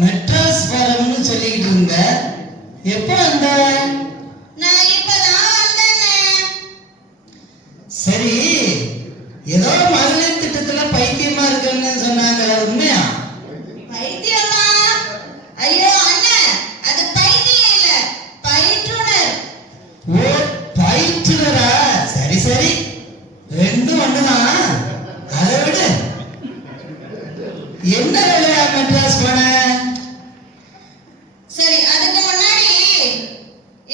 மெட்ராஸ் வரணும்னு சொல்லிக்கிட்டு இருந்த, எப்போ வந்த? நான் இப்பதான் வந்தேன். சரி, ஏதோ மகளிர் திட்டத்துல பைத்தியமா இருக்குன்னு சொன்னாங்க, உண்மையா? பைத்தியமா? ஐயோ அண்ணன், அது பைத்தியம் இல்ல, பயிற்றுனர். ஓ, பயிற்றுனரா? சரி சரி, ரெண்டும் ஒண்ணுதான். அதை விடு, என்ன வேலையா மெட்ராஸ் போன? சரி, அதுக்கு முன்னாடி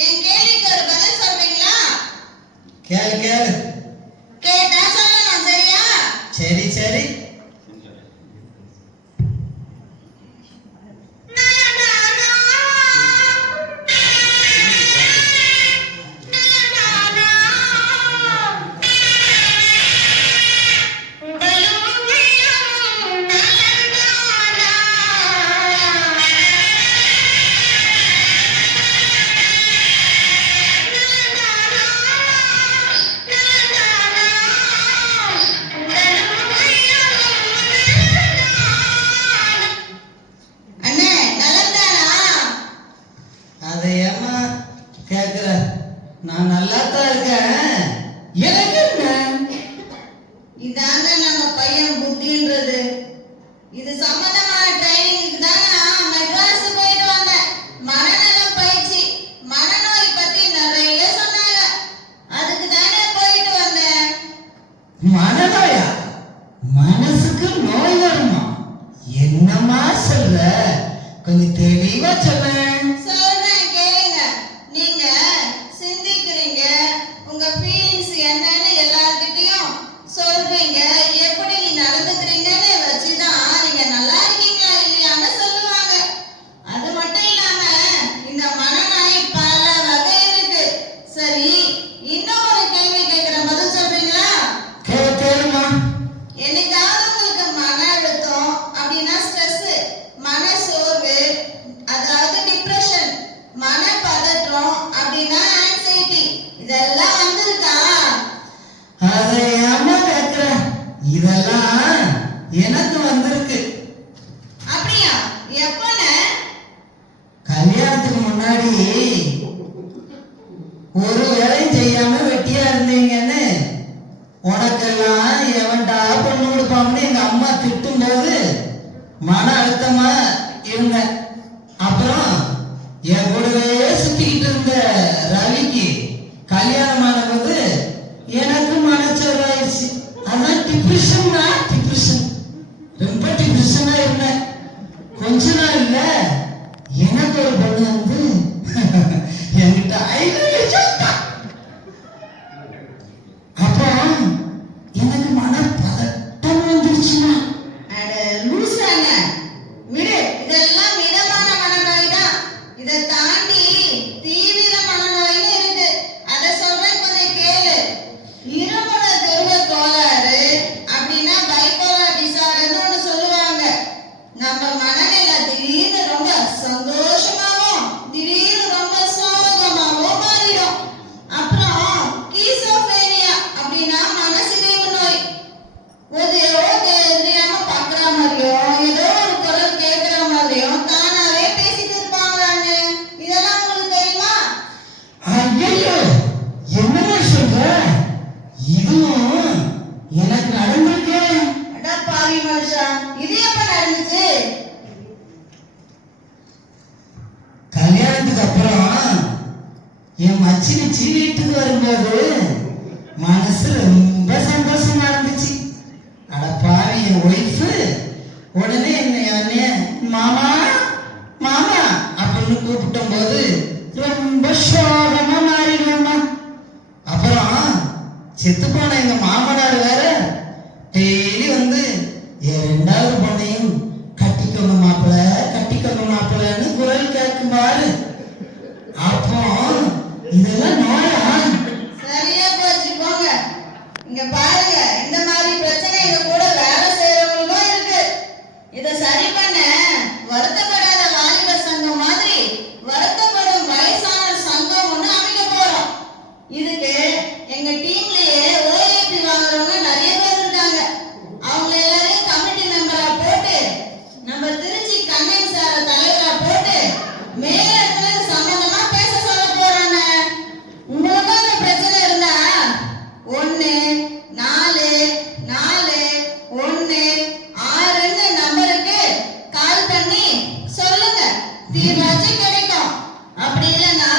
என் கேள்விக்கு ஒரு பதில் சொல்றீங்களா? கேளு கேளு. கேட்டா சொல்லணும், சரியா? சரி சரி. நான் நல்லா தான் இருக்கேன். எனக்கு என்ன? இதாங்க நம்ம பையன் புத்தின்றது. இது சம்பந்தமான ட்ரைனிங்க்கு தான் நான் மெட்ராஸ் போயிட்டு வந்தேன். மனநலம் பயிற்சி, மனநோய் பத்தி நிறைய சொன்னாங்க. அதுக்கு தானே போயிட்டு வந்தேன். மனநோயா? மனசுக்கு நோய் வருமா? என்னமா சொல்ற? கொஞ்சம் தெளிவா சொல்லேன். சொல்றீங்க, எப்படி நீ நடந்துக்கிறீங்கன்னு வச்சுதான் நீங்க நல்லா இருக்கீங்களா இல்லையான்னு சொல்லுவாங்க. அது மட்டும் இல்லாம இந்த மனநோய் பல வகை இருக்கு. சரி, இன்னும் ஒரு கேள்வி கேட்கிறேன், பதில் சொல்றீங்களா? கேளுமா. என்னைக்காவது உங்களுக்கு மன அழுத்தம் அப்படின்னா ஸ்ட்ரெஸ், மன சோர்வு அதாவது டிப்ரெஷன், மன பதற்றம் அப்படின்னா ஆங்ஸைட்டி, இதெல்லாம் வந்திருக்கா? அதை ஏமா கேக்குற? இதெல்லாம் எனக்கு வந்திருக்கு. அப்படியா? எப்பன்னு? கல்யாணத்துக்கு முன்னாடி ஒரு வேலையும் செய்யாம வெட்டியா இருந்தீங்கன்னு உனக்கெல்லாம் எவன்டா பொண்ணு கொடுப்பாங்கன்னு எங்க அம்மா திட்டும் போது மன அழுத்தமா இருந்தேன். அப்புறம் என் கூடவே சுத்திக்கிட்டு இருந்த ரவிக்கு கல்யாணமான போது எனக்கு மனச்சோர்வாயிருச்சு. அதான் டிப்ரெஷன்னா, டிப்ரெஷன். ரொம்ப டிப்ரெஷனா இருந்தேன். கொஞ்ச நாள் இல்ல, எனக்கு ஒரு பொண்ணு வந்து என்கிட்ட அப்போ எனக்கு மன பதட்டம் வந்துருச்சுன்னா. அட லூசாங்க, விடு, இதெல்லாம் மிதமான மனநோய் தான். இதை தாண்டி தீவிர மனநோய்னு இருக்கு. அதை சொல்றேன், கொஞ்சம் கேளு. இருமுன துருவ கோளாறு அப்படின்னா பைபோலார் டிசார்டர்னு ஒண்ணு சொல்லுவாங்க. நம்ம மனநிலை திடீர்னு ரொம்ப சந்தோஷமாவும் திடீர்னு ரொம்ப சோகமாவும் மாறிடும். அப்புறம் கீசோஃபேனியா அப்படின்னா மனசிதைவு நோய். எதையோ தெரியாம பாக்குற மாதிரியும் ஏதோ ஒரு குரல் கேட்கிற மாதிரியும் தானாவே பேசிட்டு இருப்பாங்களான்னு. இதெல்லாம் உங்களுக்கு தெரியுமா? ஐயோ, என்னமா சொல்ற? இதுவும் எனக்கு நடந்திருக்கு. அடா பாவி மனுஷா, இது எப்ப நடந்துச்சு? கல்யாணத்துக்கு அப்புறம் என் மச்சினிச்சி வீட்டுக்கு வரும்போது மனசு ரொம்ப சந்தோஷமா இருந்துச்சு. அட பாவி, என் ஒய்ஃபு உடனே என்ன மாமா மாமா அப்படின்னு கூப்பிட்டும் போது ரொம்ப சோகமா மாறிடுவோம்மா. அப்புறம் செத்து போன எங்க மாமனார் வேற டெய்லி வந்து என் ரெண்டாவது பொண்ணையும் கட்டிக்கோங்க மாப்பிள்ள, கட்டிக்கோங்க மாப்பிள்ளன்னு குரல் கேட்குமாறு. அப்போ இதெல்லாம் நோயா? சரியா போச்சு, போங்க. இங்க பாருங்க, இந்த மாதிரி பிரச்சனைங்க கூட வேலை செய்யறவங்களுக்கும் இருக்கு. இதை சரி பண்ண வருத்தப்படாத வாலிபர் சங்கம் மாதிரி வருத்தப்படும் வயசான சங்கம் ஒண்ணு அமைக்க போறோம். இதுக்கு எங்க டீம்லயே ஓஏபி வாங்குறவங்க நிறைய பேர் இருக்காங்க. அவங்க எல்லாரையும் கமிட்டி மெம்பரா போட்டு நம்ம திருச்சி கண்ணன் சார தீர்வாச்சும் கிடைக்கும். அப்படி இல்லைன்னா